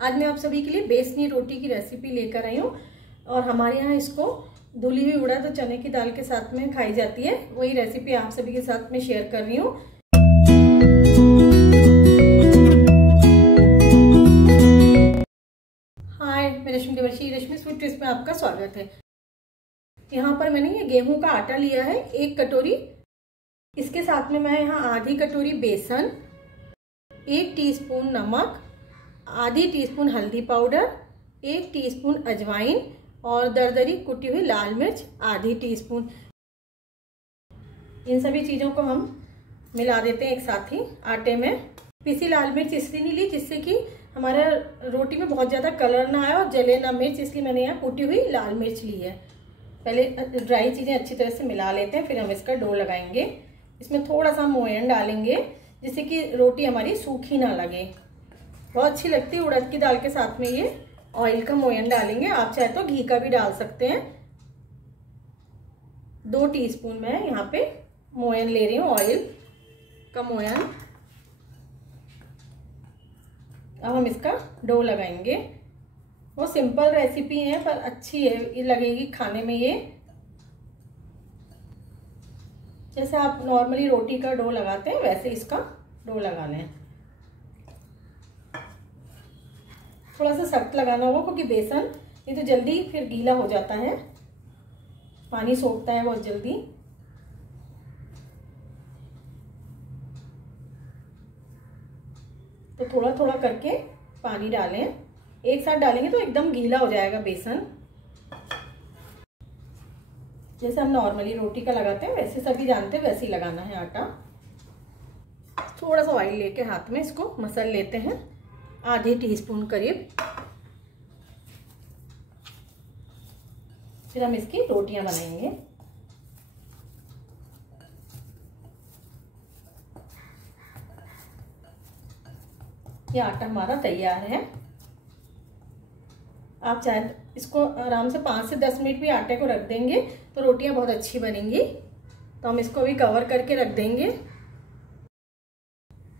आज मैं आप सभी के लिए बेसनी रोटी की रेसिपी लेकर आई हूँ और हमारे यहाँ इसको धुली हुई उड़द और चने की दाल के साथ में खाई जाती है। वही रेसिपी आप सभी के साथ में शेयर कर रही हूँ। हाय, मैं रश्मि देवर्षी, रश्मि स्वीट ट्विस्ट में आपका स्वागत है। यहाँ पर मैंने ये गेहूं का आटा लिया है 1 कटोरी। इसके साथ में मैं यहाँ आधी कटोरी बेसन, 1 टीस्पून नमक, आधी टीस्पून हल्दी पाउडर, 1 टीस्पून अजवाइन और दरदरी कुटी हुई लाल मिर्च आधी टीस्पून। इन सभी चीज़ों को हम मिला देते हैं एक साथ ही आटे में। पीसी लाल मिर्च इसलिए नहीं ली जिससे कि हमारा रोटी में बहुत ज़्यादा कलर ना आए और जले ना मिर्च, इसलिए मैंने यहाँ कुटी हुई लाल मिर्च ली है। पहले ड्राई चीज़ें अच्छी तरह से मिला लेते हैं, फिर हम इसका डो लगाएंगे। इसमें थोड़ा सा मोयन डालेंगे जिससे कि रोटी हमारी सूखी ना लगे। बहुत अच्छी लगती है उड़द की दाल के साथ में। ये ऑयल का मोयन डालेंगे, आप चाहे तो घी का भी डाल सकते हैं। 2 टीस्पून मैं यहाँ पे मोयन ले रही हूँ, ऑयल का मोयन। अब हम इसका डो लगाएंगे। वो सिंपल रेसिपी है पर अच्छी है, ये लगेगी खाने में। ये जैसे आप नॉर्मली रोटी का डो लगाते हैं वैसे इसका डो लगा लें। थोड़ा सा सख्त लगाना होगा क्योंकि बेसन ये तो जल्दी फिर गीला हो जाता है, पानी सोखता है बहुत जल्दी। तो थोड़ा थोड़ा करके पानी डालें, एक साथ डालेंगे तो एकदम गीला हो जाएगा बेसन। जैसे हम नॉर्मली रोटी का लगाते हैं वैसे सभी जानते हैं वैसे ही लगाना है आटा। थोड़ा सा ऑयल लेके हाथ में इसको मसल लेते हैं, आधे टीस्पून करीब। फिर हम इसकी रोटियां बनाएंगे। ये आटा हमारा तैयार है। आप चाहे इसको आराम से 5 से 10 मिनट भी आटे को रख देंगे तो रोटियां बहुत अच्छी बनेंगी। तो हम इसको भी कवर करके रख देंगे।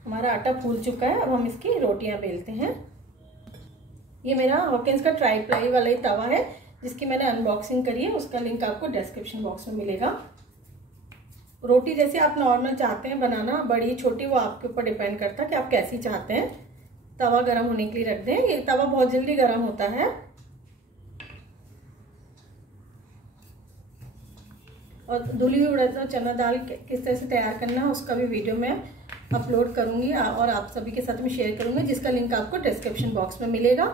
हमारा आटा फूल चुका है, अब हम इसकी रोटियां बेलते हैं। ये मेरा हॉकिंस का ट्राई प्लाई वाला ही तवा है जिसकी मैंने अनबॉक्सिंग करी है, उसका लिंक आपको डिस्क्रिप्शन बॉक्स में मिलेगा। रोटी जैसे आप नॉर्मल चाहते हैं बनाना, बड़ी छोटी, वो आपके ऊपर डिपेंड करता है कि आप कैसी चाहते हैं। तवा गर्म होने के लिए रख दें। ये तवा बहुत जल्दी गर्म होता है। और धुली हुई उड़द और चना दाल किस तरह से तैयार करना है उसका भी वीडियो मैं अपलोड करूंगी और आप सभी के साथ में शेयर करूंगी, जिसका लिंक आपको डिस्क्रिप्शन बॉक्स में मिलेगा।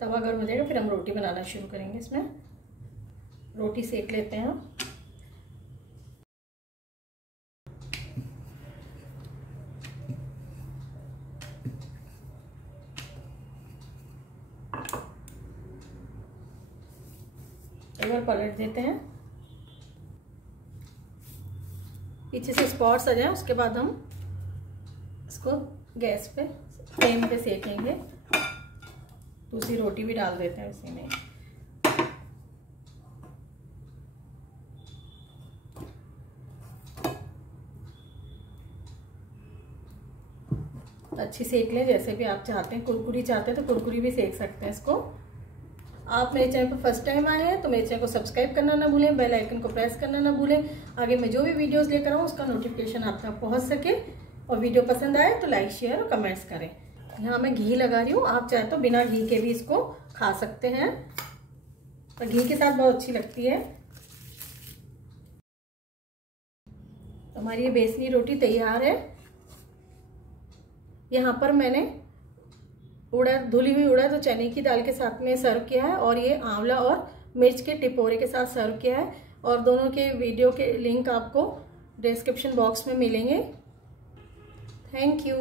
तवा गर्म हो जाएगा फिर हम रोटी बनाना शुरू करेंगे। इसमें रोटी सेक लेते हैं। एक बार पलट देते हैं, पीछे से स्पॉट्स आ जाए, उसके बाद हम इसको गैस पे फ्लेम पे सेकेंगे। दूसरी रोटी भी डाल देते हैं उसी में। अच्छी सेक लें, जैसे भी आप चाहते हैं। कुरकुरी चाहते हैं तो कुरकुरी भी सेक सकते हैं इसको। आप मेरे चैनल पर फर्स्ट टाइम आए हैं तो मेरे चैनल को सब्सक्राइब करना ना भूलें, बेल आइकन को प्रेस करना ना भूलें। आगे मैं जो भी वीडियोस लेकर आऊँ उसका नोटिफिकेशन आप तक पहुँच सके। और वीडियो पसंद आए तो लाइक, शेयर और कमेंट्स करें। यहाँ मैं घी लगा रही हूँ, आप चाहे तो बिना घी के भी इसको खा सकते हैं, पर घी के साथ बहुत अच्छी लगती है। तो हमारी ये बेसनी रोटी तैयार है। यहाँ पर मैंने धुली हुई उड़द और चने की दाल के साथ में सर्व किया है और ये आंवला और मिर्च के टिपोरे के साथ सर्व किया है। और दोनों के वीडियो के लिंक आपको डिस्क्रिप्शन बॉक्स में मिलेंगे। Thank you.